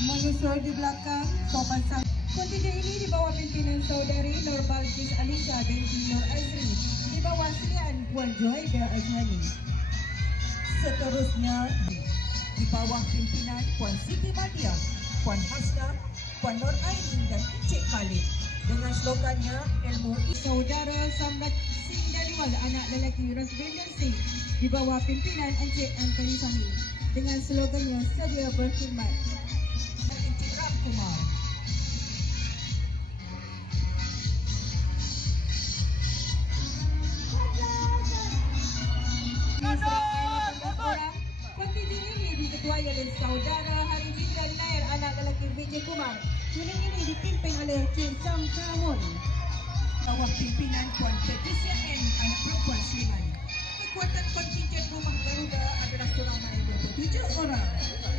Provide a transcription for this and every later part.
Menyusul di belakang Sopan Sang. Kontingen ini di bawah pimpinan saudari Nur Balkis Alisha binti Nur Azri, di bawah silian Puan Johaida Azhani. Seterusnya di bawah pimpinan Puan Siti Madia, Puan Hasna, Puan Nur Ainin dan Encik Khalid dengan slogannya ilmu saudara Sambat Singh Daliwal anak lelaki Rasbinder Singh di bawah pimpinan Encik Anthony Sani dengan slogannya sedia berkhidmat. Encik Ram Kumar. Kontingen ini diketuai oleh saudara Harindra Nair anak lelaki Vijay Kumar. Unit ini dipimpin oleh Cik Sam Kahun. Bawah pimpinan Puan Patricia N. anak perempuan Sliman. Kekuatan kontingen rumah Garuda adalah seramai 27 orang.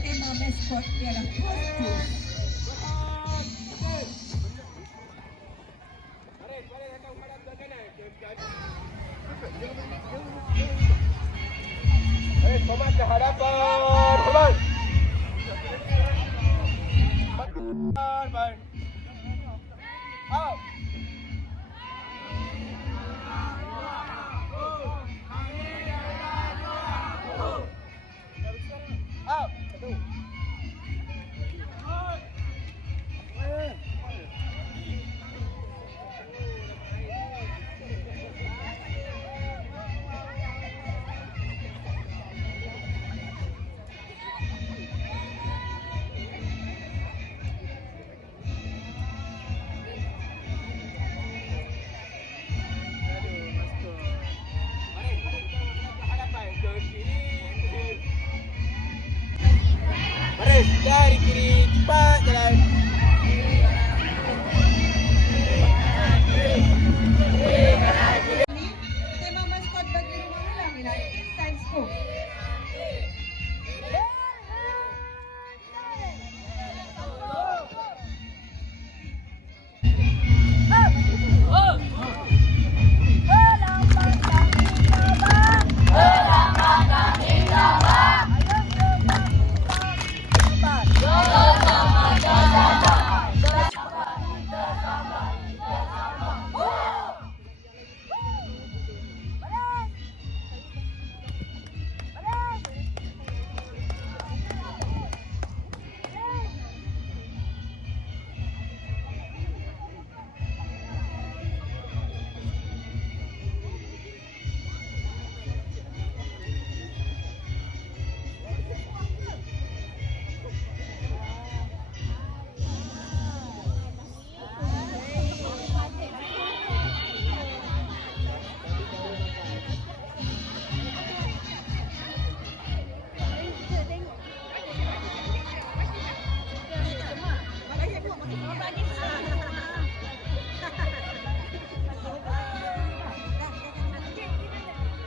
Tema maskot ialah Prostus. Tomat ke hadapan, teman. Baik. Out. Out. Dari kiri cepat jalan. Tema maskot bagi rumah Milang ialah Science School.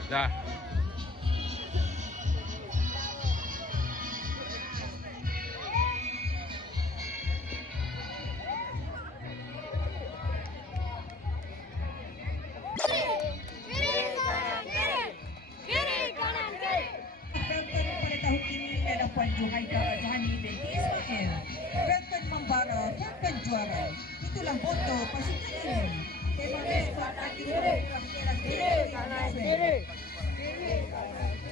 Dah. Puan Johaida Azhani binti Ismail. Captain membara, captain juara. Itulah foto pasukan ini. Tema maskot akhir ialah kiri kanan kiri. FARCON.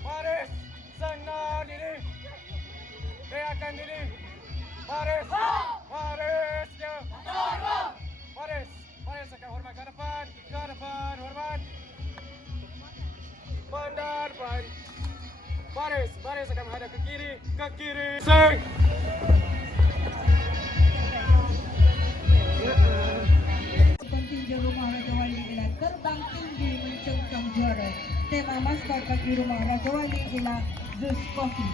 Baris, senang diri. Reakan diri. Baris. Barisnya. Baris. Baris akan hormat ke depan. Ke depan, hormat. Pandang depan. Baris. Baris akan menghadap ke kiri. Ke kiri. Sing. Kontingen rumah Raja Wali ialah terbang tinggi mencengkam juara. Tema maskot bagi rumah Raja Wali ialah Zeus Coffee.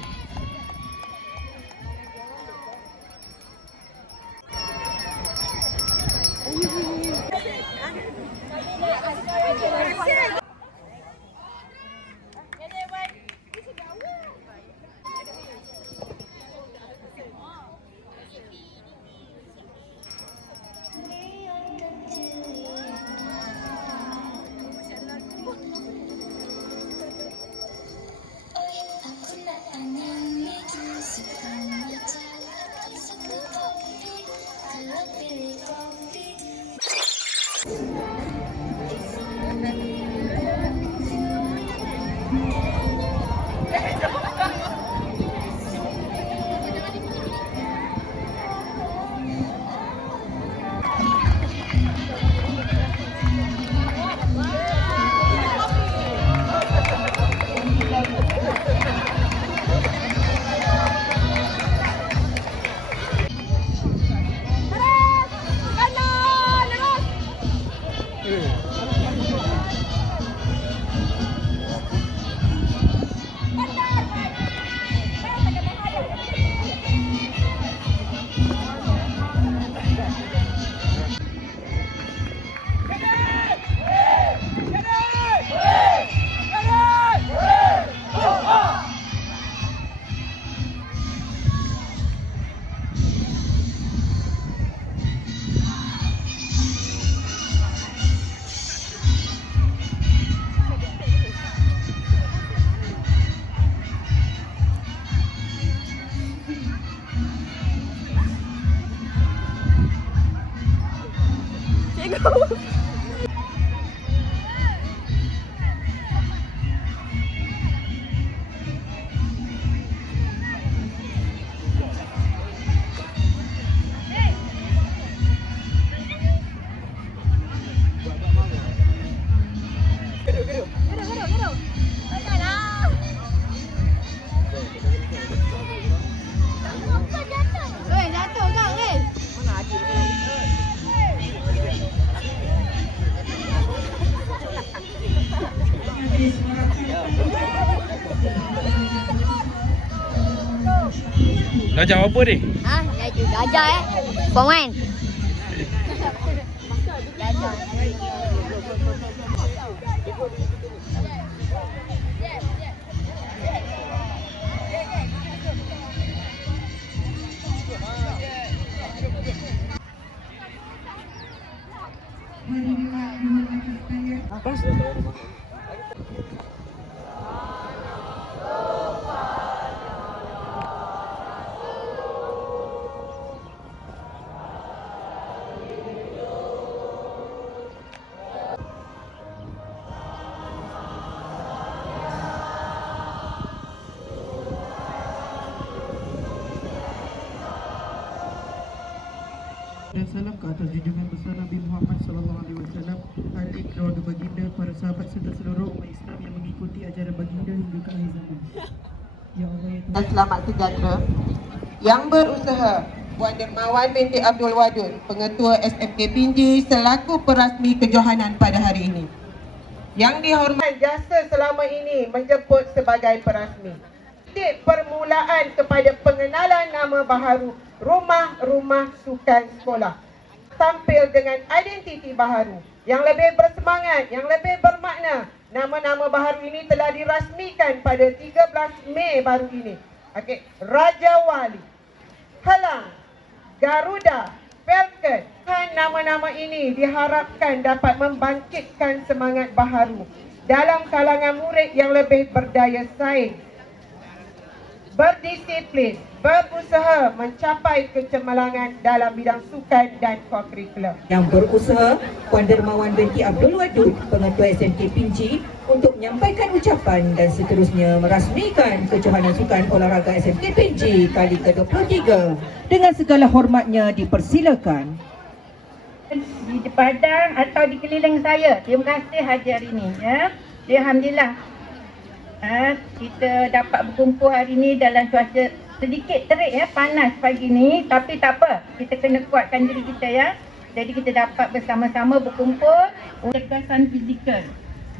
Belajar apa ni? Ha, gajah Pemain. Gajah. Dan salam ke atas junjungan besar Nabi Muhammad SAW, ahli keluarga baginda, para sahabat serta seluruh umat Islam yang mengikuti ajaran baginda hingga ke akhir zaman. Ya Allah ya Tuhan. Dan selamat sejahtera yang berusaha Puan Dermawan binti Abdul Wadud, Pengetua SMK Pinji selaku perasmi kejohanan pada hari ini. Yang dihormati jasa selama ini menjemput sebagai perasmi. Titik permulaan kepada pengenalan nama baharu Rumah-Rumah Sukan Sekolah. Tampil dengan identiti baharu yang lebih bersemangat, yang lebih bermakna. Nama-nama baharu ini telah dirasmikan pada 13 Mei baru ini. Okey, Raja Wali, Halang, Garuda, Falcon. Nama-nama ini diharapkan dapat membangkitkan semangat baharu dalam kalangan murid yang lebih berdaya saing, berdisiplin, berusaha mencapai kecemerlangan dalam bidang sukan dan kokurikulum. Yang berusaha Puan Dermawan binti Abdul Wadud, Pengetua SMK Pinji, untuk menyampaikan ucapan dan seterusnya merasmikan kejohanan sukan olahraga SMK Pinji kali ke-23. Dengan segala hormatnya dipersilakan. Di Padang atau di keliling saya. Terima kasih Haji hari ini ya. Alhamdulillah. Kita dapat berkumpul hari ini dalam cuaca sedikit terik ya, panas pagi ni, tapi tak apa. Kita kena kuatkan diri kita ya. Jadi kita dapat bersama-sama berkumpul untuk kecerdasan fizikal.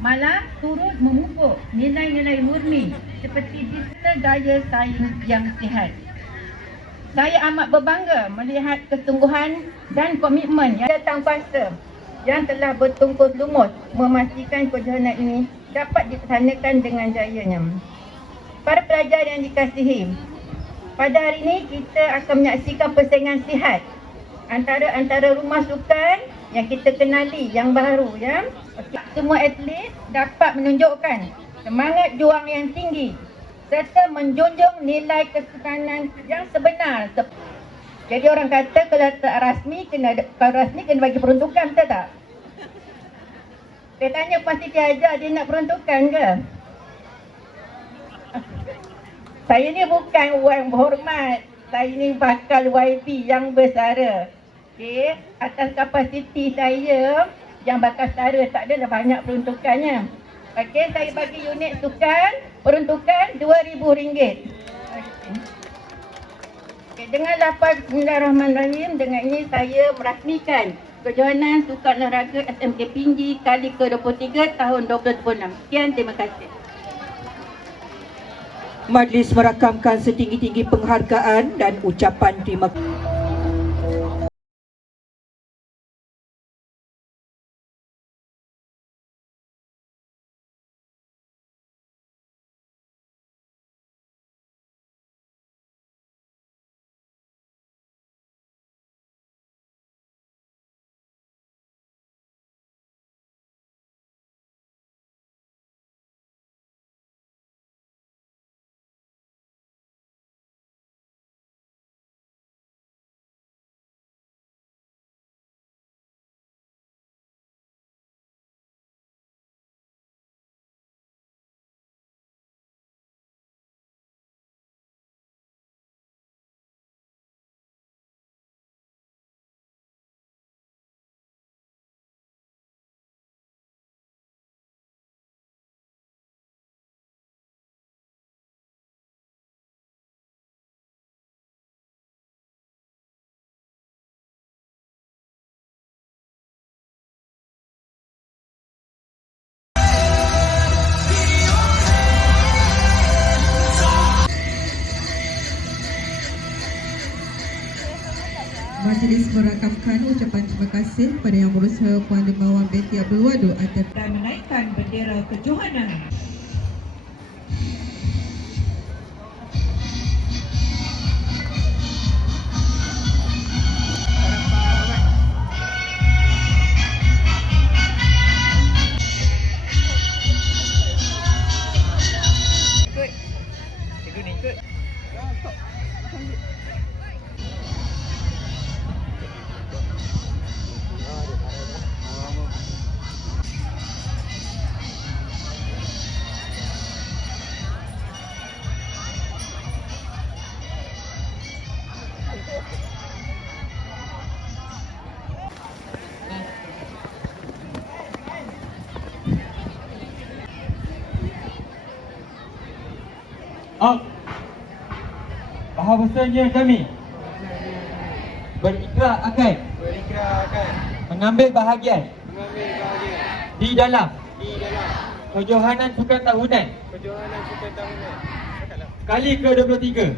Malah turut memupuk nilai-nilai murni seperti disiplin daya saing yang sihat. Saya amat berbangga melihat kesungguhan dan komitmen yang datang kuasa yang telah bertungkus lumus memastikan kejohanan ini dapat dilaksanakan dengan jayanya. Para pelajar yang dikasihi, pada hari ini kita akan menyaksikan persaingan sihat antara rumah sukan yang kita kenali yang baru ya. Semua atlet dapat menunjukkan semangat juang yang tinggi serta menjunjung nilai kesukanan yang sebenar. Jadi orang kata kalau rasmi kena bagi peruntukan, betul tak? Saya tanya Puan Siti Hajar, dia nak peruntukan ke? Saya ni bukan Wan Berhormat. Saya ni bakal YB yang bersara. Okey, atas kapasiti saya yang bakal setara tak adalah banyak peruntukannya. Okey, saya bagi unit sukan peruntukan RM2,000. Okay, dengan lafaz Bismillahirrahmanirrahim, dengan ini saya merasmikan kejohanan sukan olahraga SMK Pinji kali ke-23 tahun 2026. Sekian, terima kasih. Majlis merakamkan setinggi-tinggi penghargaan dan ucapan terima kasih. Majlis merakamkan ucapan terima kasih kepada Yang Berusaha Puan Dermawan binti Abdul Wadud atas dan menaikkan bendera kejohanan. Bahawasanya kami berikrar akan mengambil bahagian di dalam kejohanan sukan tahunan kali ke-23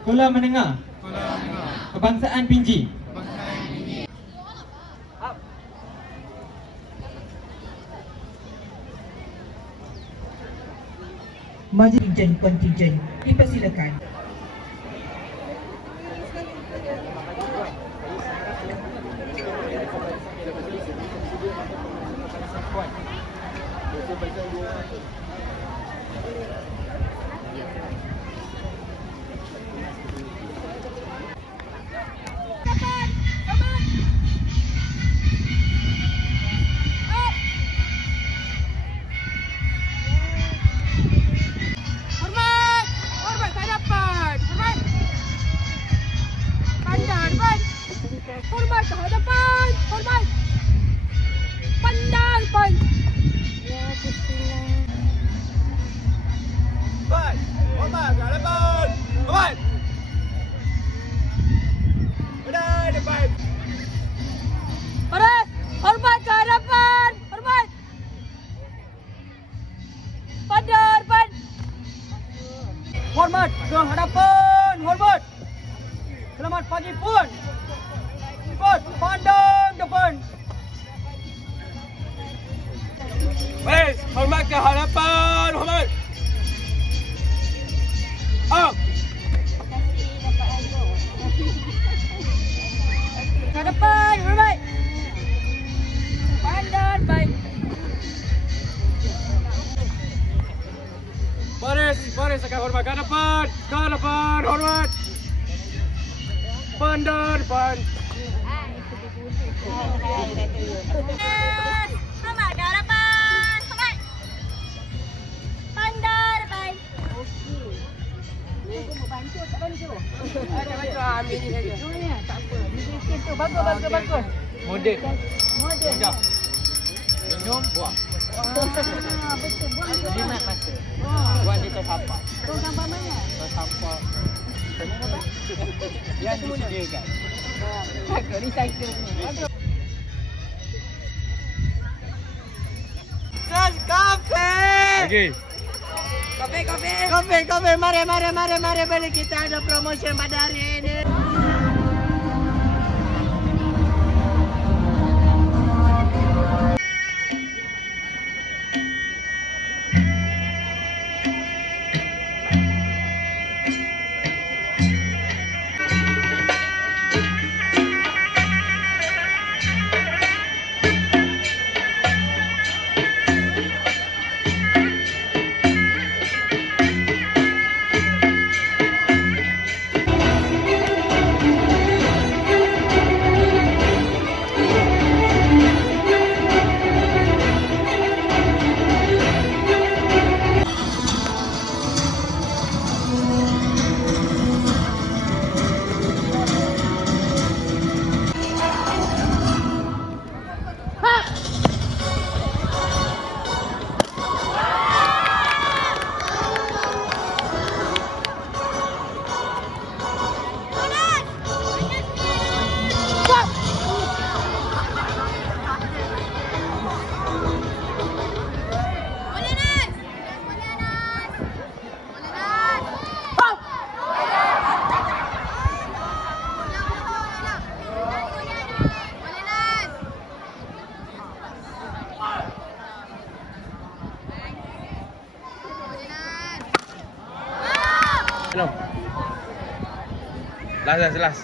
Sekolah Menengah Kebangsaan Pinji. Majlis kontingen dipersilakan. Hormat ke hadapan. Pandang depan. Hormat ke hadapan. Hormat. Pandang depan. Ya, Kristina. Hormat ke hadapan. Hormat. Pandang depan. Baris. Hormat ke hadapan. Hormat. Pandang depan. Hormat ke hadapan. Hormat. Selamat pagi Puan. Puan, pandang depan. Baik, hormat ke hadapan. Hormat. Ke depan. Hormat. Pandang depan. Baris akan hormat ke depan, hormat. Pandang depan. Hormat ke hadapan. Hormat. Pandang depan. Ambil ni saja. Tak apa. Bagus. Model. Model. Minum, buang. Betul. Buang juga. Jimat masa. Buang di tersampah. Tong sampah mana? Tersampah. Yang disediakan. Bagus, recycle ni. Bagus. Okey. Kopi, mari balik, kita ada promotion pada hari ini. Last.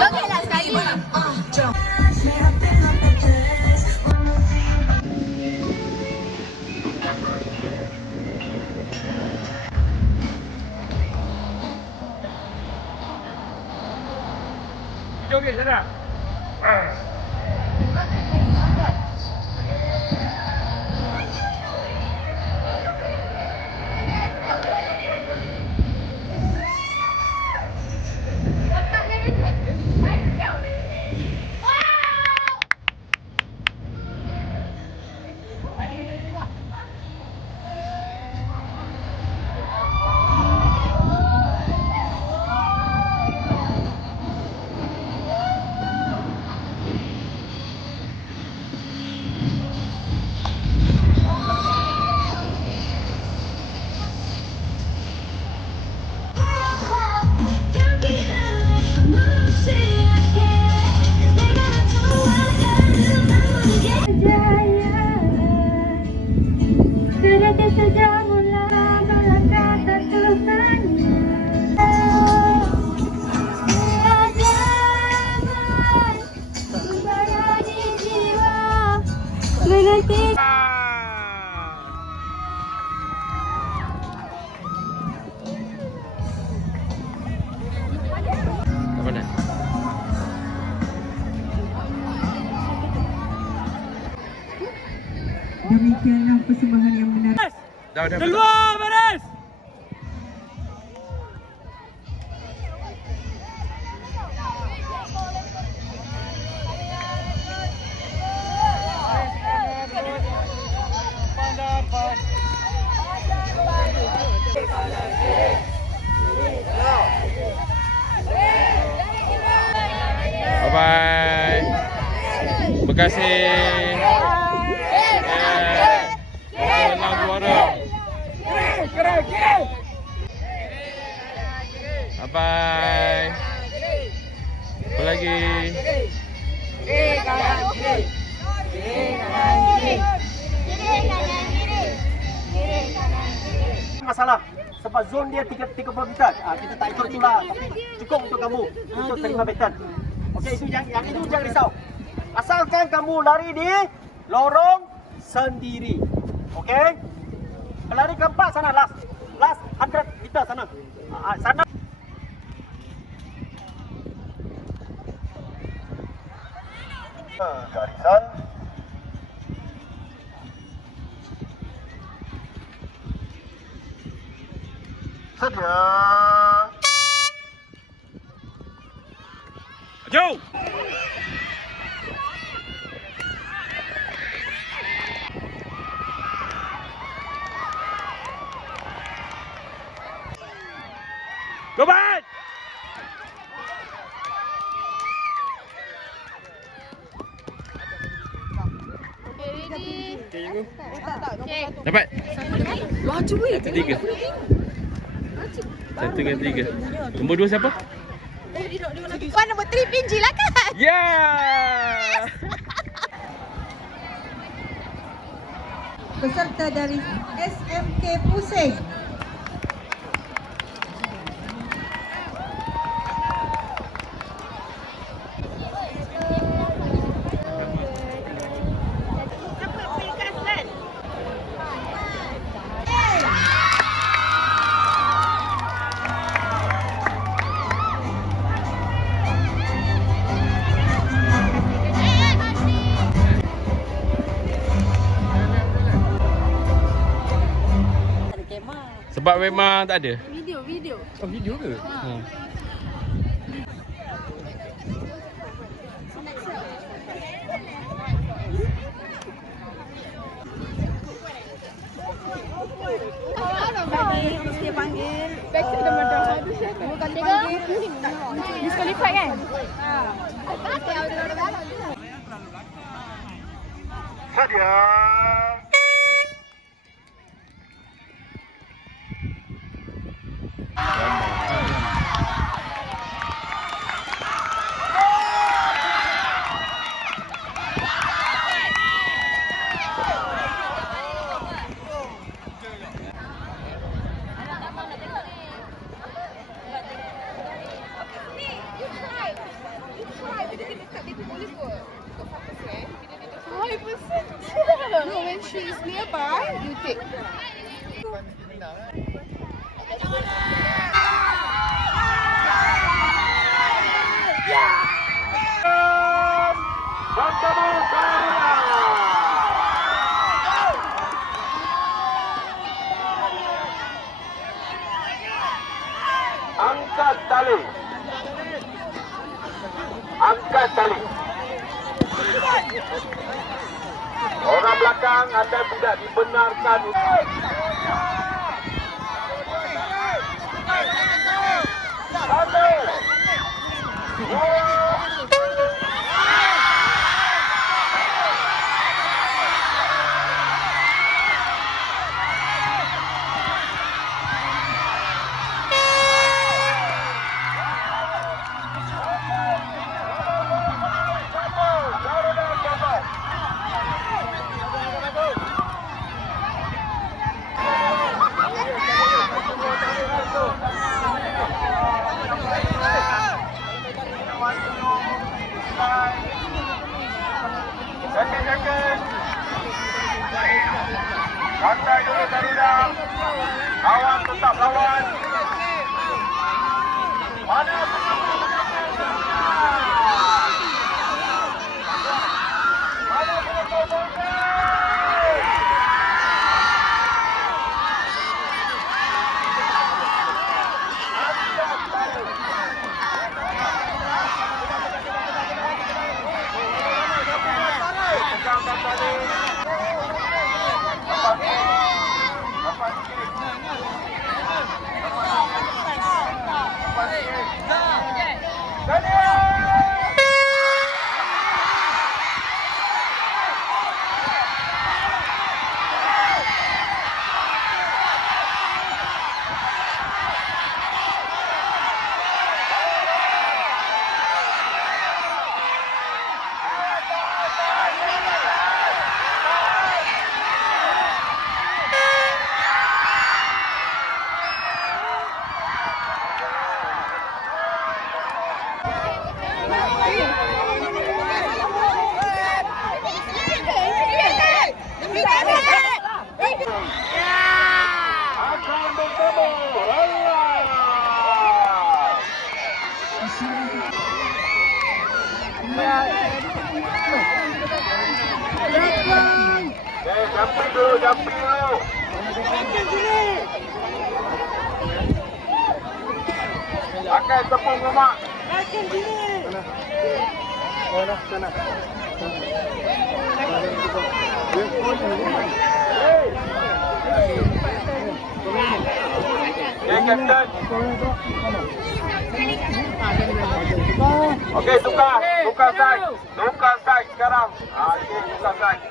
Okeylah sekali. Joget sana. Ke mana? Demikianlah persembahan yang menarik. Dah. Keluar baris! Bye-bye. Terima kasih. Selamat juara. Bye-bye. Apa lagi? Masalah sebab zon dia 30 meter. Kita tak ikut itulah, tapi cukup untuk kamu untuk 5 meter. Okey, itu yang itu jangan risau. Asalkan kamu lari di lorong sendiri. Okey? Lari ke 4 sana last 100 meter sana. Sana garisan sedia. Maju. Go back! Dapat. Satu tiga. Satu dengan tiga. Nombor dua siapa? Kau nombor 3 Pinji lah kan? Yeah! Peserta dari SMK Pusing. Sebab memang tak ada. Video. Oh, video ke? Ha. Mesti panggil. Back to the model. Bukan panggil. Disqualified kan? Sedia. No, when she is nearby, you take. Angkat tali. Angkat tali. Orang belakang anda tidak dibenarkan. Satu. Dua. Santai dulu Garuda. Lawan tetap lawan. Mana Jumping dulu. Pakai tepung lemak. Sana. Okay, Captain. Okey, tukar side. Tukar side sekarang. Okey, tukar side.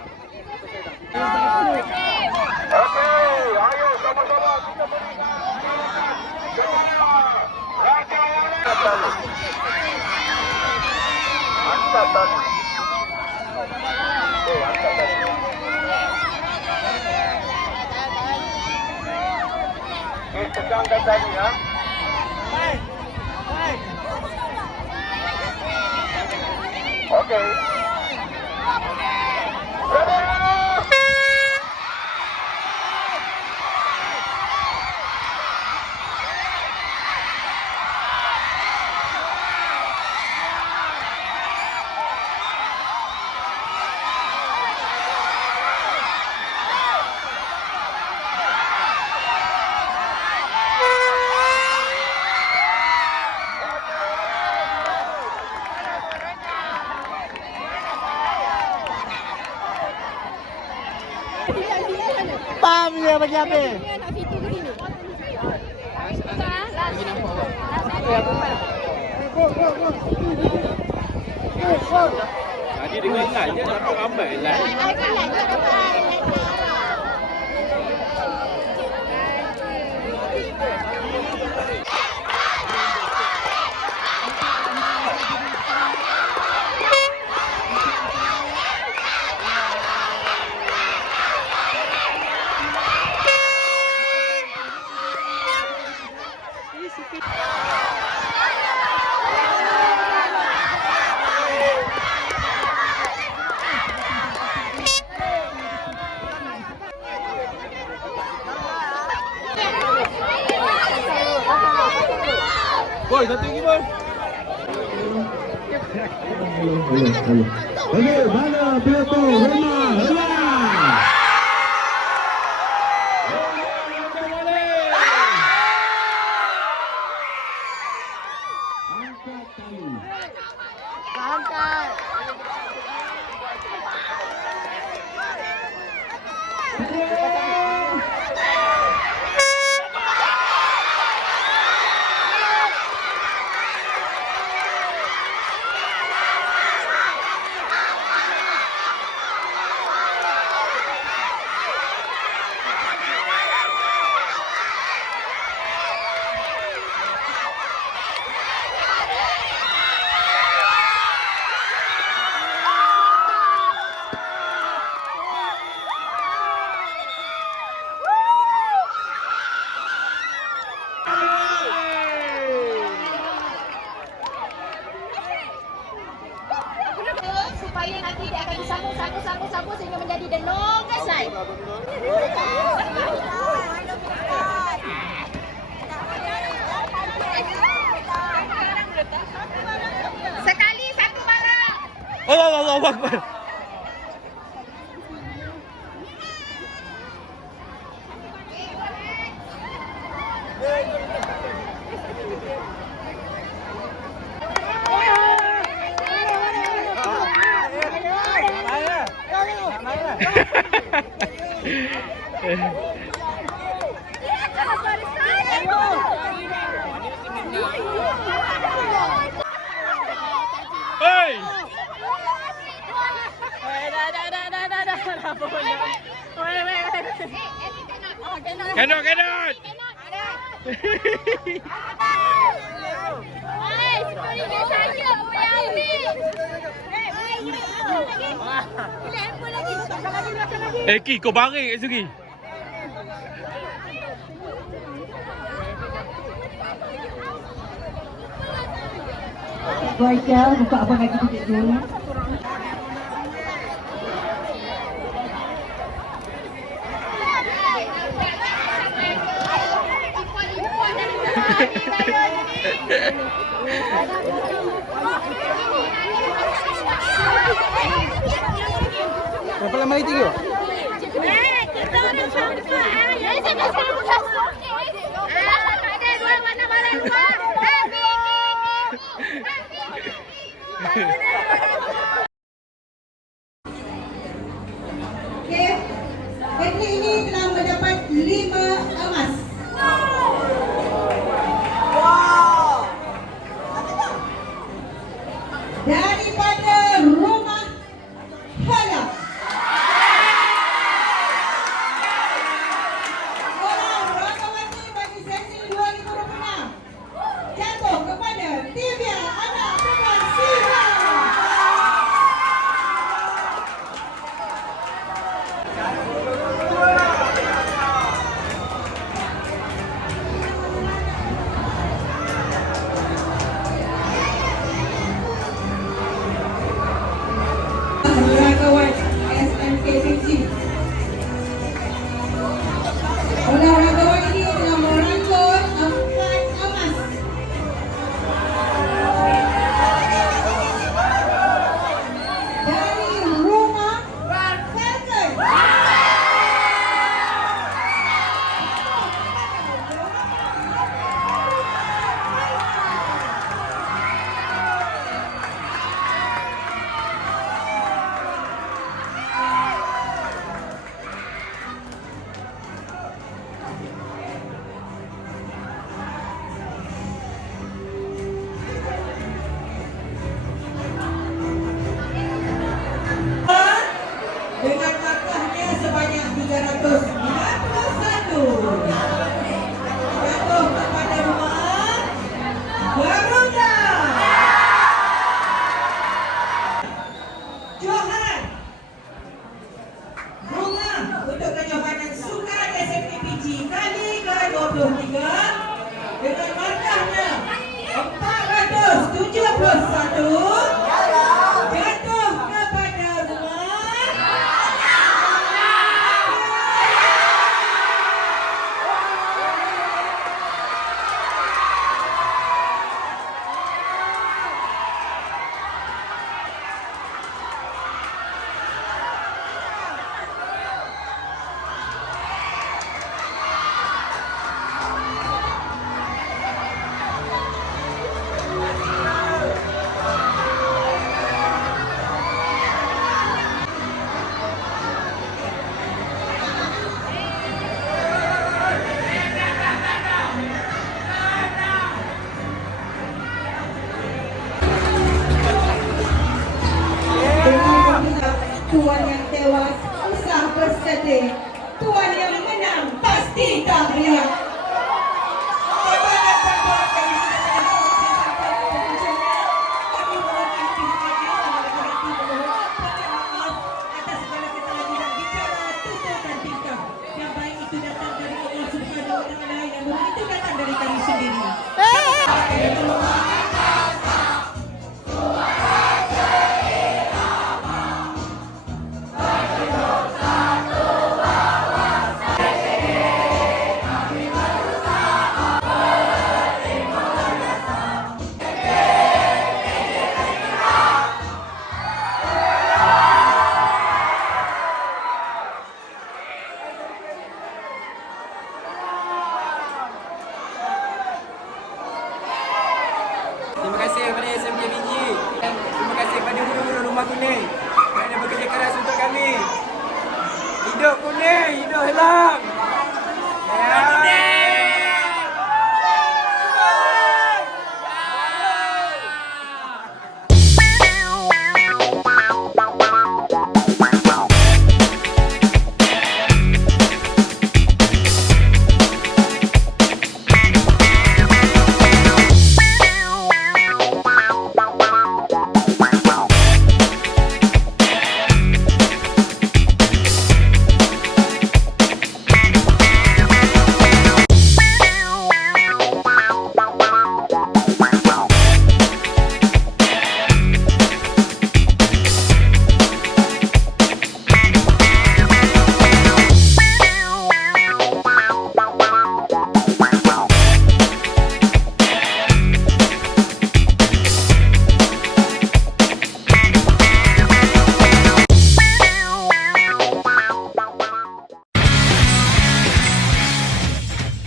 Okey, ayo sama-sama kita berikan. Raja Wali. Angkat tali. Okey, angkat tali. Okey, tegangkan tali ya. Okey. Pam dia bagi apa? Nak situ ke sini? Tadi dengan line je dapat ramai line. Boy, satu lagi boy. Okey, mana Piloto Roma? Angkat tali. Angkat. Supaya nanti dia akan disambung sehingga menjadi the longest line. Sekali satu barang. Allah Akbar. Hey! Cannot. Ki, kau baring kat sini. Bu Aisyah, buka abang lagi titik dulu. Berapa lama lagi tengok? Okey, atlet ini telah mendapat Tuan yang tewas usah bersedih. Tuan yang menang pasti tak riak. Terima kasih kepada SMK Pinji. Terima kasih kepada guru-guru Rumah Kuning kerana bekerja keras untuk kami. Hidup Kuning, hidup Helang.